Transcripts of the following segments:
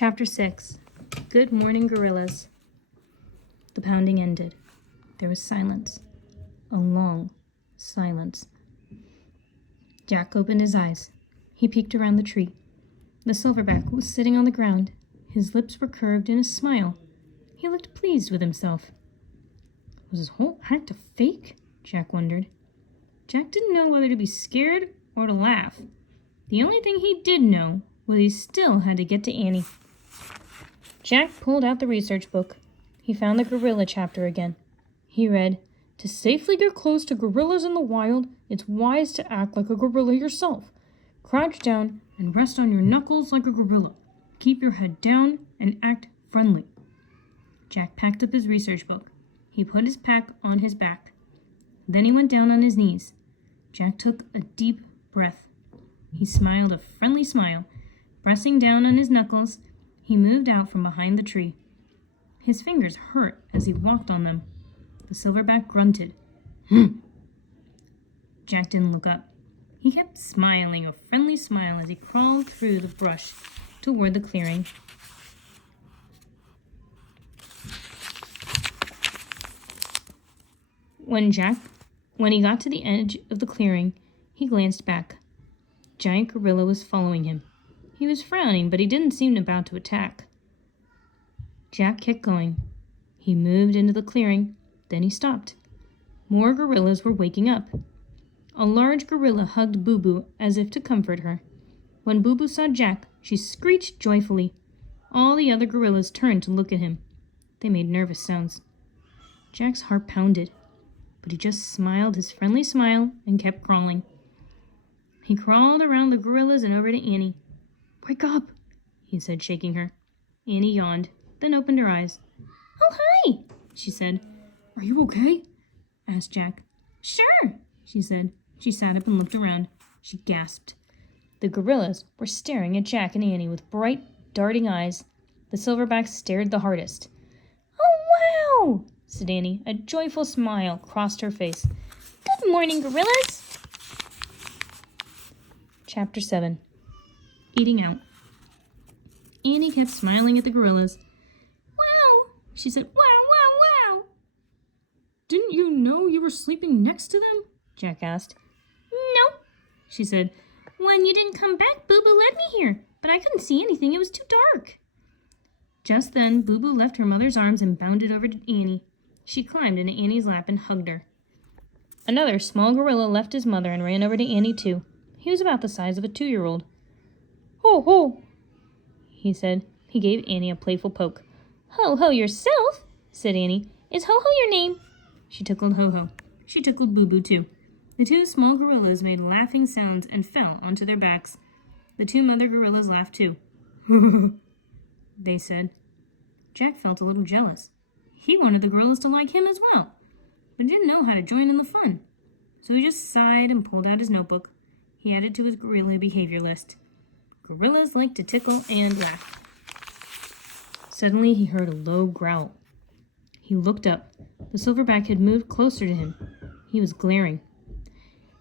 Chapter 6. Good Morning Gorillas. The pounding ended. There was silence. A long silence. Jack opened his eyes. He peeked around the tree. The silverback was sitting on the ground. His lips were curved in a smile. He looked pleased with himself. Was his whole act a fake? Jack wondered. Jack didn't know whether to be scared or to laugh. The only thing he did know was he still had to get to Annie. Jack pulled out the research book. He found the gorilla chapter again. He read, "To safely get close to gorillas in the wild, it's wise to act like a gorilla yourself. Crouch down and rest on your knuckles like a gorilla. Keep your head down and act friendly." Jack packed up his research book. He put his pack on his back. Then he went down on his knees. Jack took a deep breath. He smiled a friendly smile. Pressing down on his knuckles, he moved out from behind the tree. His fingers hurt as he walked on them. The silverback grunted. Jack didn't look up. He kept smiling a friendly smile as he crawled through the brush toward the clearing. When he got to the edge of the clearing, he glanced back. Giant Gorilla was following him. He was frowning, but he didn't seem about to attack. Jack kept going. He moved into the clearing, then he stopped. More gorillas were waking up. A large gorilla hugged Boo Boo as if to comfort her. When Boo Boo saw Jack, she screeched joyfully. All the other gorillas turned to look at him. They made nervous sounds. Jack's heart pounded, but he just smiled his friendly smile and kept crawling. He crawled around the gorillas and over to Annie. "Wake up," he said, shaking her. Annie yawned, then opened her eyes. "Oh, hi," she said. "Are you okay?" asked Jack. "Sure," she said. She sat up and looked around. She gasped. The gorillas were staring at Jack and Annie with bright, darting eyes. The silverback stared the hardest. "Oh, wow," said Annie. A joyful smile crossed her face. "Good morning, gorillas." Chapter 7. Eating out. Annie kept smiling at the gorillas. "Wow," she said. "Wow, wow, wow." "Didn't you know you were sleeping next to them?" Jack asked. "No," she said. "When you didn't come back, Boo Boo led me here, but I couldn't see anything. It was too dark." Just then, Boo Boo left her mother's arms and bounded over to Annie. She climbed into Annie's lap and hugged her. Another small gorilla left his mother and ran over to Annie, too. He was about the size of a 2-year-old. "Ho, ho," he said. He gave Annie a playful poke. "Ho, ho yourself," said Annie. "Is Ho Ho your name?" She tickled Ho Ho. She tickled Boo Boo, too. The two small gorillas made laughing sounds and fell onto their backs. The two mother gorillas laughed, too. They said. Jack felt a little jealous. He wanted the gorillas to like him as well, but didn't know how to join in the fun. So he just sighed and pulled out his notebook. He added to his gorilla behavior list. Gorillas like to tickle and laugh. Suddenly he heard a low growl. He looked up. The silverback had moved closer to him. He was glaring.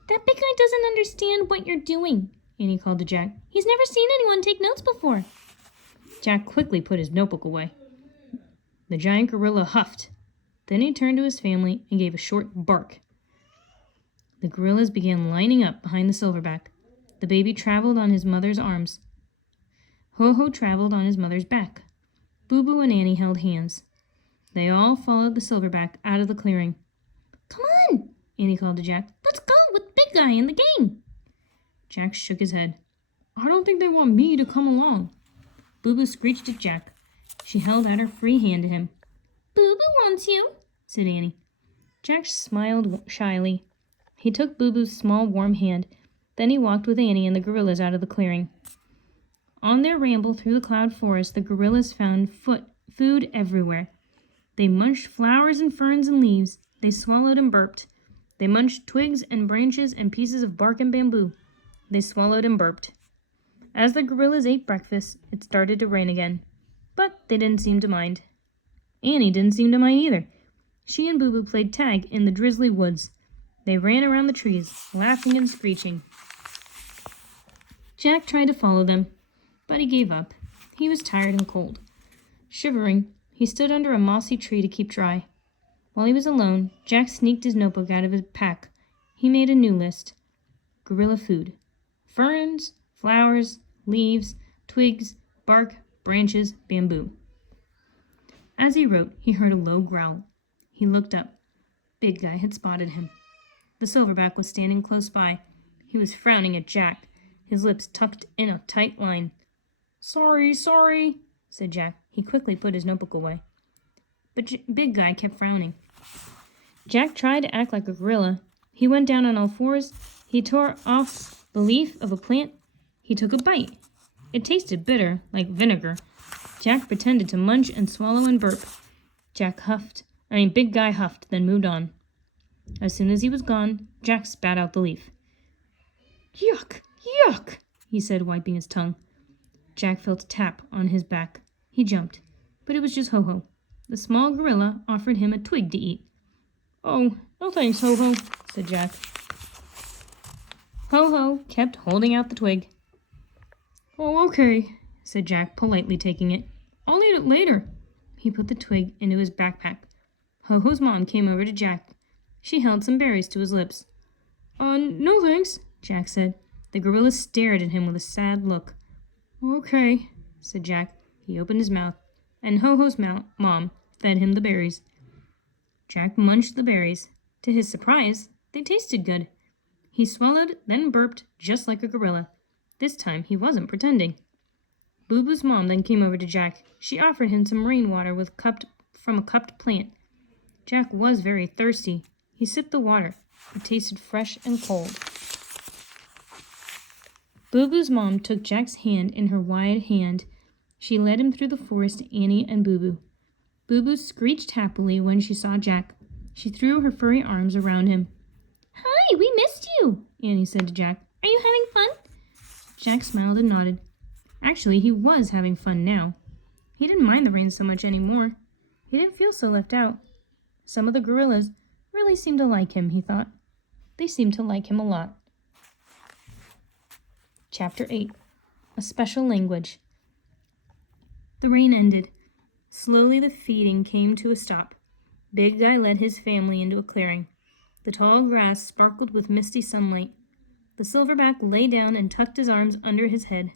"That big guy doesn't understand what you're doing," Annie called to Jack. "He's never seen anyone take notes before." Jack quickly put his notebook away. The giant gorilla huffed. Then he turned to his family and gave a short bark. The gorillas began lining up behind the silverback. The baby traveled on his mother's arms. Ho Ho traveled on his mother's back. Boo Boo and Annie held hands. They all followed the silverback out of the clearing. "Come on," Annie called to Jack. "Let's go with Big Guy in the game." Jack shook his head. "I don't think they want me to come along." Boo Boo screeched at Jack. She held out her free hand to him. "Boo Boo wants you," said Annie. Jack smiled shyly. He took Boo Boo's small, warm hand. Then he walked with Annie and the gorillas out of the clearing. On their ramble through the cloud forest, the gorillas found food everywhere. They munched flowers and ferns and leaves. They swallowed and burped. They munched twigs and branches and pieces of bark and bamboo. They swallowed and burped. As the gorillas ate breakfast, it started to rain again. But they didn't seem to mind. Annie didn't seem to mind either. She and Boo Boo played tag in the drizzly woods. They ran around the trees, laughing and screeching. Jack tried to follow them, but he gave up. He was tired and cold. Shivering, he stood under a mossy tree to keep dry. While he was alone, Jack sneaked his notebook out of his pack. He made a new list. Gorilla food. Ferns, flowers, leaves, twigs, bark, branches, bamboo. As he wrote, he heard a low growl. He looked up. Big Guy had spotted him. The silverback was standing close by. He was frowning at Jack, his lips tucked in a tight line. Sorry, said Jack. He quickly put his notebook away. But Big Guy kept frowning. Jack tried to act like a gorilla. He went down on all fours. He tore off the leaf of a plant. He took a bite. It tasted bitter, like vinegar. Jack pretended to munch and swallow and burp. Big Guy huffed, then moved on. As soon as he was gone, Jack spat out the leaf. Yuck, yuck, he said, wiping his tongue. Jack felt a tap on his back. He jumped, but it was just Ho-Ho. The small gorilla offered him a twig to eat. Oh, no thanks, Ho-Ho, said Jack. Ho-Ho kept holding out the twig. Oh, okay, said Jack, politely taking it. I'll eat it later. He put the twig into his backpack. Ho-Ho's mom came over to Jack. She held some berries to his lips. No thanks, Jack said. The gorilla stared at him with a sad look. Okay, said Jack. He opened his mouth, and Ho-Ho's mom fed him the berries. Jack munched the berries. To his surprise, they tasted good. He swallowed, then burped, just like a gorilla. This time, he wasn't pretending. Boo Boo's mom then came over to Jack. She offered him some rainwater from a cupped plant. Jack was very thirsty. He sipped the water. It tasted fresh and cold. Boo Boo's mom took Jack's hand in her wide hand. She led him through the forest to Annie and Boo Boo. Boo Boo screeched happily when she saw Jack. She threw her furry arms around him. Hi, we missed you, Annie said to Jack. Are you having fun? Jack smiled and nodded. Actually, he was having fun now. He didn't mind the rain so much anymore. He didn't feel so left out. Some of the gorillas really seemed to like him, he thought. They seemed to like him a lot. Chapter 8. A Special Language. The rain ended. Slowly the feeding came to a stop. Big Guy led his family into a clearing. The tall grass sparkled with misty sunlight. The silverback lay down and tucked his arms under his head.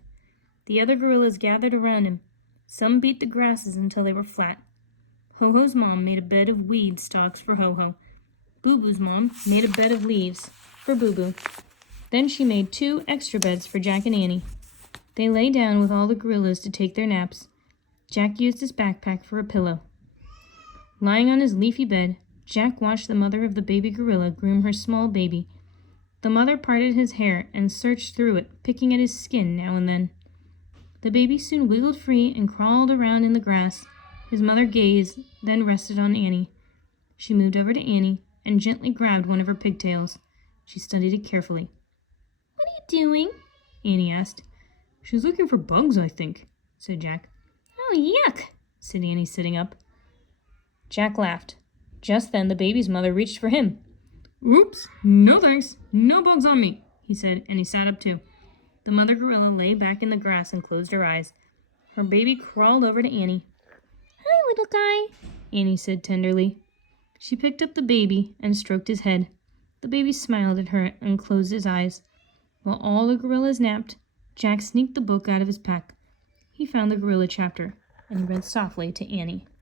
The other gorillas gathered around him. Some beat the grasses until they were flat. Ho-Ho's mom made a bed of weed stalks for Ho-Ho. Boo Boo's mom made a bed of leaves for Boo Boo. Then she made 2 extra beds for Jack and Annie. They lay down with all the gorillas to take their naps. Jack used his backpack for a pillow. Lying on his leafy bed, Jack watched the mother of the baby gorilla groom her small baby. The mother parted his hair and searched through it, picking at his skin now and then. The baby soon wiggled free and crawled around in the grass. His mother gazed, then rested on Annie. She moved over to Annie and gently grabbed one of her pigtails. She studied it carefully. What are you doing? Annie asked. She's looking for bugs, I think, said Jack. Oh, yuck, said Annie, sitting up. Jack laughed. Just then the baby's mother reached for him. Oops, no thanks, no bugs on me, he said, and he sat up too. The mother gorilla lay back in the grass and closed her eyes. Her baby crawled over to Annie. Hi, little guy, Annie said tenderly. She picked up the baby and stroked his head. The baby smiled at her and closed his eyes. While all the gorillas napped, Jack sneaked the book out of his pack. He found the gorilla chapter, and he read softly to Annie.